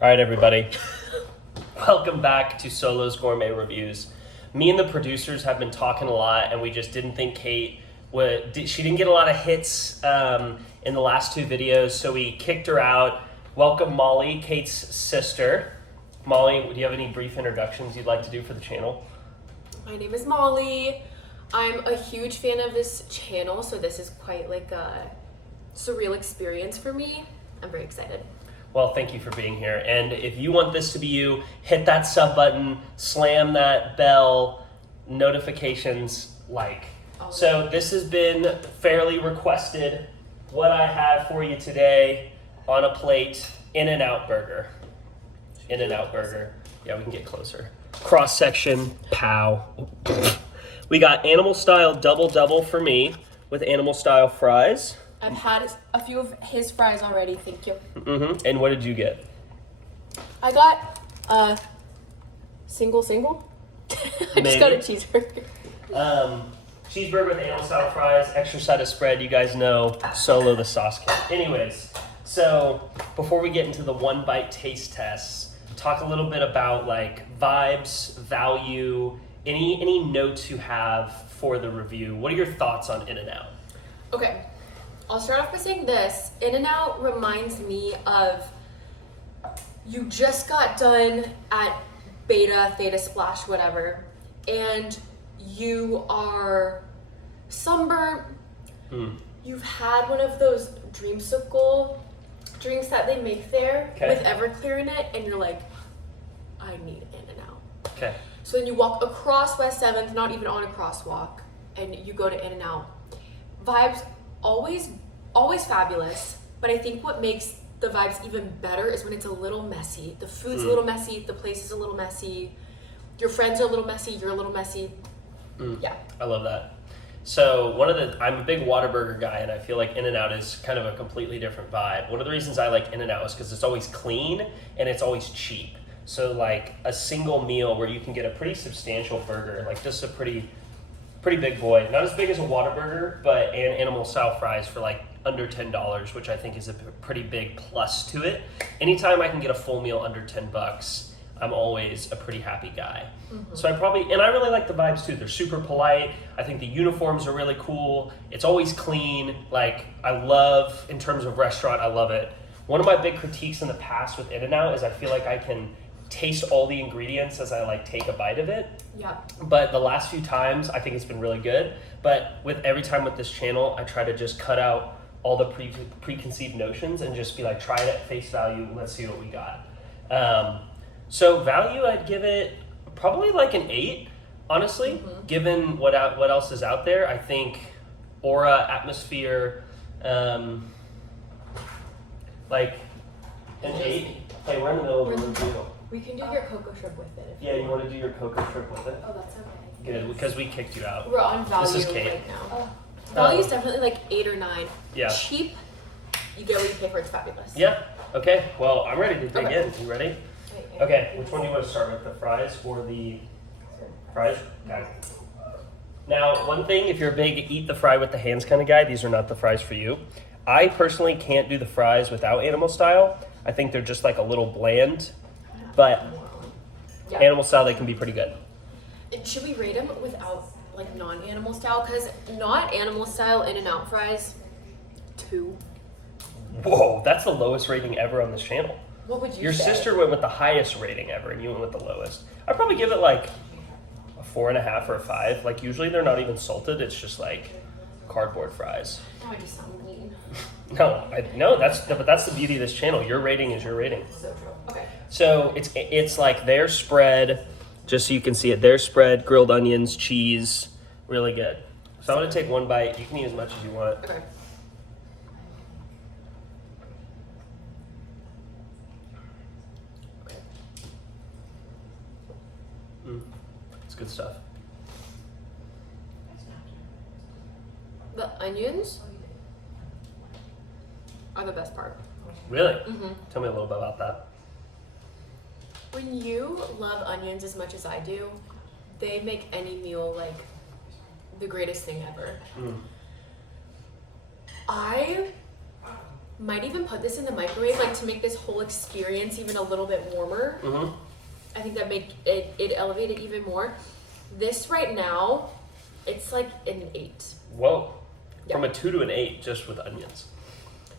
All right, everybody. Welcome back to Solo's Gourmet Reviews. Me and the producers have been talking a lot, and we just didn't think Kate would. She didn't get a lot of hits in the last two videos, so we kicked her out. Welcome Molly, Kate's sister. Molly, do you have any brief introductions you'd like to do for the channel? My name is Molly. I'm a huge fan of this channel, so this is quite like a surreal experience for me. I'm very excited. Well, thank you for being here. And if you want this to be you, hit that sub button, slam that bell, notifications, like. So this has been fairly requested. What I have for you today on a plate, In-N-Out Burger. In-N-Out Burger. Yeah, we can get closer. Cross section, pow. We got animal style double for me with animal style fries. I've had a few of his fries already, thank you. Mm-hmm. And what did you get? I got a single. I just got a cheeseburger. Cheeseburger with animal style fries, extra side of spread. You guys know Solo the sauce king. Anyways, so before we get into the one bite taste tests, talk a little bit about like vibes, value, any notes you have for the review. What are your thoughts on In-N-Out? Okay, I'll start off by saying this. In-N-Out reminds me of you just got done at Beta, Theta Splash, whatever, and you are sunburnt. You've had one of those Dreamsicle drinks that they make there with Everclear in it, and you're like, I need In-N-Out. Okay. So then you walk across West 7th, not even on a crosswalk, and you go to In-N-Out. Vibes always fabulous, but I think what makes the vibes even better is when it's a little messy. The food's a little messy, the place is a little messy, your friends are a little messy, you're a little messy. Yeah. I love that. So I'm a big Whataburger guy, and I feel like In-N-Out is kind of a completely different vibe. One of the reasons I like In-N-Out is because it's always clean and it's always cheap. So like a single meal where you can get a pretty substantial burger, like just a pretty big boy. Not as big as a Whataburger, but animal style fries for like under $10, which I think is a pretty big plus to it. Anytime I can get a full meal under $10, I'm always a pretty happy guy. So I really like the vibes too. They're super polite. I think the uniforms are really cool. It's always clean. Like I love, in terms of restaurant, I love it. One of my big critiques in the past with In-N-Out is I feel like I can taste all the ingredients as I like take a bite of it. Yeah. But the last few times, I think it's been really good. But with every time with this channel, I try to just cut out all the preconceived notions and just be like, try it at face value. Let's see what we got. So value, I'd give it probably like an 8, honestly, given what else is out there. I think aura, atmosphere, like an 8. Hey, we're in the middle of a review. We can do your cocoa shrimp with it. Yeah, you want to do your cocoa shrimp with it? Oh, that's okay. Good, because we kicked you out. We're on value This is Kate. right now. Value is definitely like 8 or 9. Yeah. Cheap, you get what you pay for. It's fabulous. Yeah. Okay. Well, I'm ready to dig Okay. in. You ready? Okay. Which one do you want to start with? The fries or the fries? Okay. Now, one thing, if you're a big eat the fry with the hands kind of guy, these are not the fries for you. I personally can't do the fries without animal style. I think they're just like a little bland, but Yeah. animal style, they can be pretty good. And should we rate them without like non-animal style? Because not animal style In-N-Out fries, 2. Whoa, that's the lowest rating ever on this channel. What would you Your say? sister went with the highest rating ever, and you went with the lowest. I'd probably give it like a 4.5 or a 5. Like usually they're not even salted; it's just like cardboard fries. Oh, I just sound mean. No, that's the beauty of this channel. Your rating is your rating. So true. Okay. So it's like their spread, just so you can see it. Their spread, grilled onions, cheese, really good. So I'm gonna take one bite. You can eat as much as you want. Okay. It's good stuff. The onions are the best part. Really? Tell me a little bit about that. When you love onions as much as I do, they make any meal like the greatest thing ever. I might even put this in the microwave, like to make this whole experience even a little bit warmer. Mm-hmm. I think that make it elevate it even more. This right now, it's like an 8. Whoa. Yeah. From a 2 to an 8 just with onions.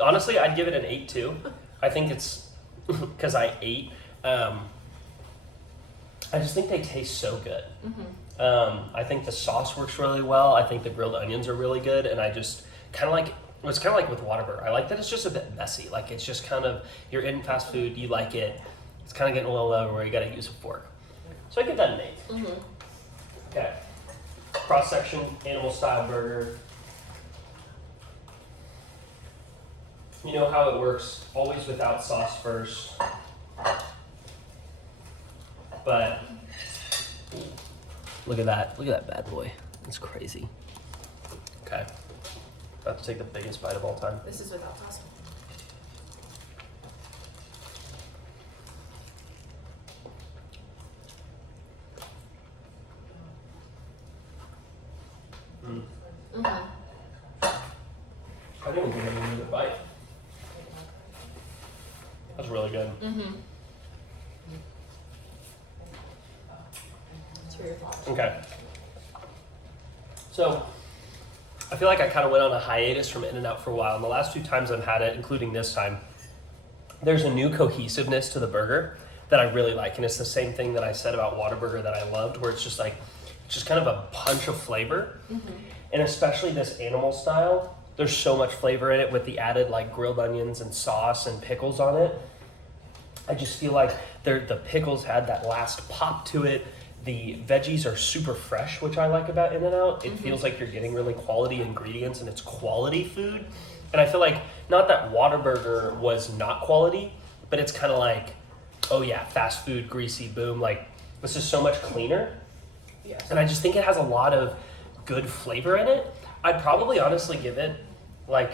Honestly, I'd give it an 8 too. I think it's because I ate. I just think they taste so good. I think the sauce works really well. I think the grilled onions are really good, and I just kind of like. It's kind of like with Whataburger. I like that it's just a bit messy. Like it's just kind of you're in fast food, you like it. It's kind of getting a little over where you got to use a fork. So I give that an 8. Okay. Cross section, animal style burger. You know how it works. Always without sauce first. But look at that. Look at that bad boy. It's crazy. Okay. About to take the biggest bite of all time. This is without sauce. I think we're gonna give it a bite. That's really good. It's for your thoughts. Okay. So, I feel like I kind of went on a hiatus from In-N-Out for a while, and the last 2 times I've had it, including this time, there's a new cohesiveness to the burger that I really like, and it's the same thing that I said about Whataburger that I loved, where it's just like, it's just kind of a punch of flavor, and especially this animal style, there's so much flavor in it with the added like grilled onions and sauce and pickles on it. I just feel like the pickles had that last pop to it. The veggies are super fresh, which I like about In-N-Out. It feels like you're getting really quality ingredients and it's quality food. And I feel like, not that Whataburger was not quality, but it's kind of like, oh yeah, fast food, greasy, boom. Like, this is so much cleaner. Yes. And I just think it has a lot of good flavor in it. I'd probably honestly give it like,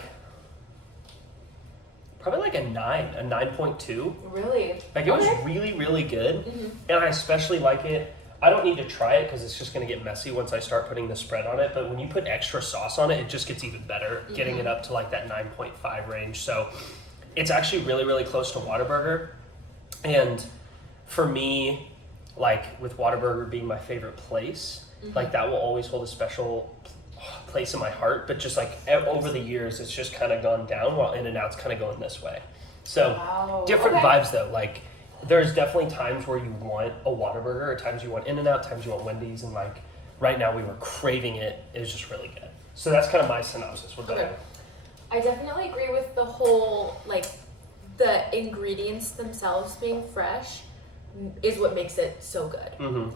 probably like a 9.2. Really? Like it was really, really good. And I especially like it. I don't need to try it because it's just going to get messy once I start putting the spread on it. But when you put extra sauce on it, it just gets even better, getting it up to like that 9.5 range. So it's actually really, really close to Whataburger. And for me, like with Whataburger being my favorite place, like that will always hold a special place in my heart. But just like over the years, it's just kind of gone down while In-N-Out's kind of going this way. So different vibes though. Like there's definitely times where you want a Whataburger, or times you want In-N-Out, times you want Wendy's, and like right now we were craving it. It was just really good. So that's kind of my synopsis. What about you? I definitely agree with the whole, like, the ingredients themselves being fresh is what makes it so good.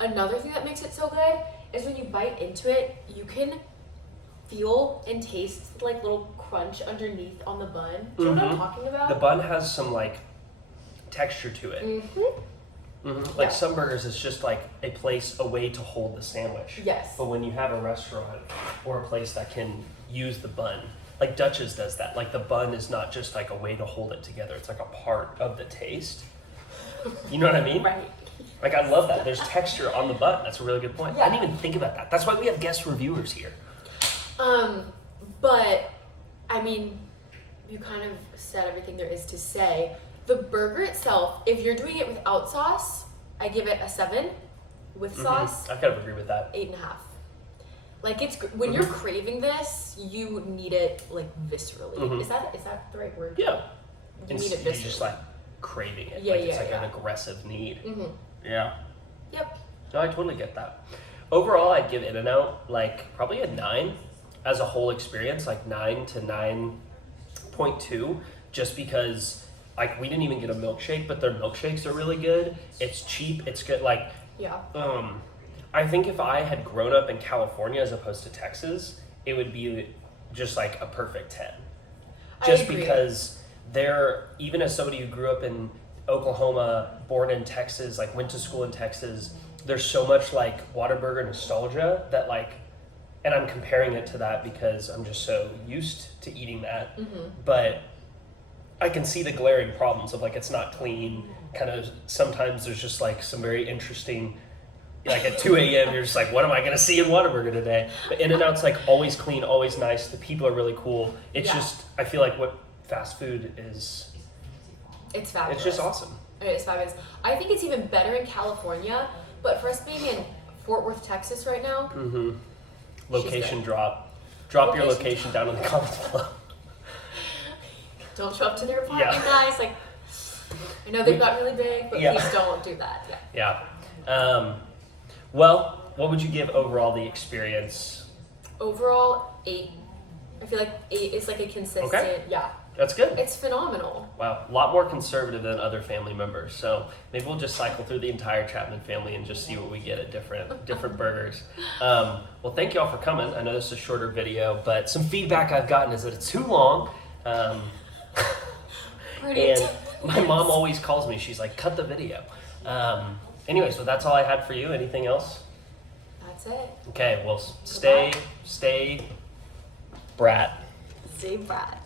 Another thing that makes it so good is when you bite into it, you can feel and taste like little crunch underneath on the bun. Do you know what I'm talking about? The bun has some like texture to it. Like some burgers, it's just like a place, a way to hold the sandwich. Yes. But when you have a restaurant or a place that can use the bun, like Dutch's does that. Like the bun is not just like a way to hold it together. It's like a part of the taste. You know what I mean? Right. Like I love that. There's texture on the bun. That's a really good point. Yeah. I didn't even think about that. That's why we have guest reviewers here. But I mean, you kind of said everything there is to say. The burger itself, if you're doing it without sauce, I give it a 7. With sauce, I kind of agree with that. 8.5. Like it's when you're craving this, you need it like viscerally. Is that the right word? Yeah. You need it You're viscerally. just like craving it. Yeah, like it's yeah, like yeah. an aggressive need. Yep. No, I totally get that. Overall, I'd give In-N-Out like probably a 9 as a whole experience, like 9 to 9.2, just because like we didn't even get a milkshake, but their milkshakes are really good. It's cheap. It's good. Like, Yeah. I think if I had grown up in California as opposed to Texas, it would be just like a perfect 10. Just agree. because they're, even as somebody who grew up in Oklahoma, born in Texas, like went to school in Texas, there's so much like Whataburger nostalgia that like, and I'm comparing it to that because I'm just so used to eating that. But I can see the glaring problems of like it's not clean. Kind of sometimes there's just like some very interesting, like at 2 a.m. you're just like, what am I gonna see in Whataburger today? But In-N-Out's like always clean, always nice. The people are really cool. It's Yeah. just I feel like what fast food is It's fabulous. it's just awesome. It is fabulous. I think it's even better in California, but for us being in Fort Worth, Texas right now, Mm-hmm. She's Location good. drop your Location location down in the comments below. don't show up to their apartment, Yeah. guys. Like, I know they've got really big, but Yeah. please don't do that. Yeah. Yeah. Well, what would you give overall the experience? Overall, 8. I feel like 8 is like a consistent. Okay. Yeah. That's good. It's phenomenal. Wow, a lot more conservative than other family members. So maybe we'll just cycle through the entire Chapman family and just see what we get at different burgers. Well, thank you all for coming. I know this is a shorter video, but some feedback I've gotten is that it's too long. Pretty And my mom always calls me. She's like, "Cut the video." Anyway, so that's all I had for you. Anything else? That's it. Okay. Well, stay brat. Stay brat.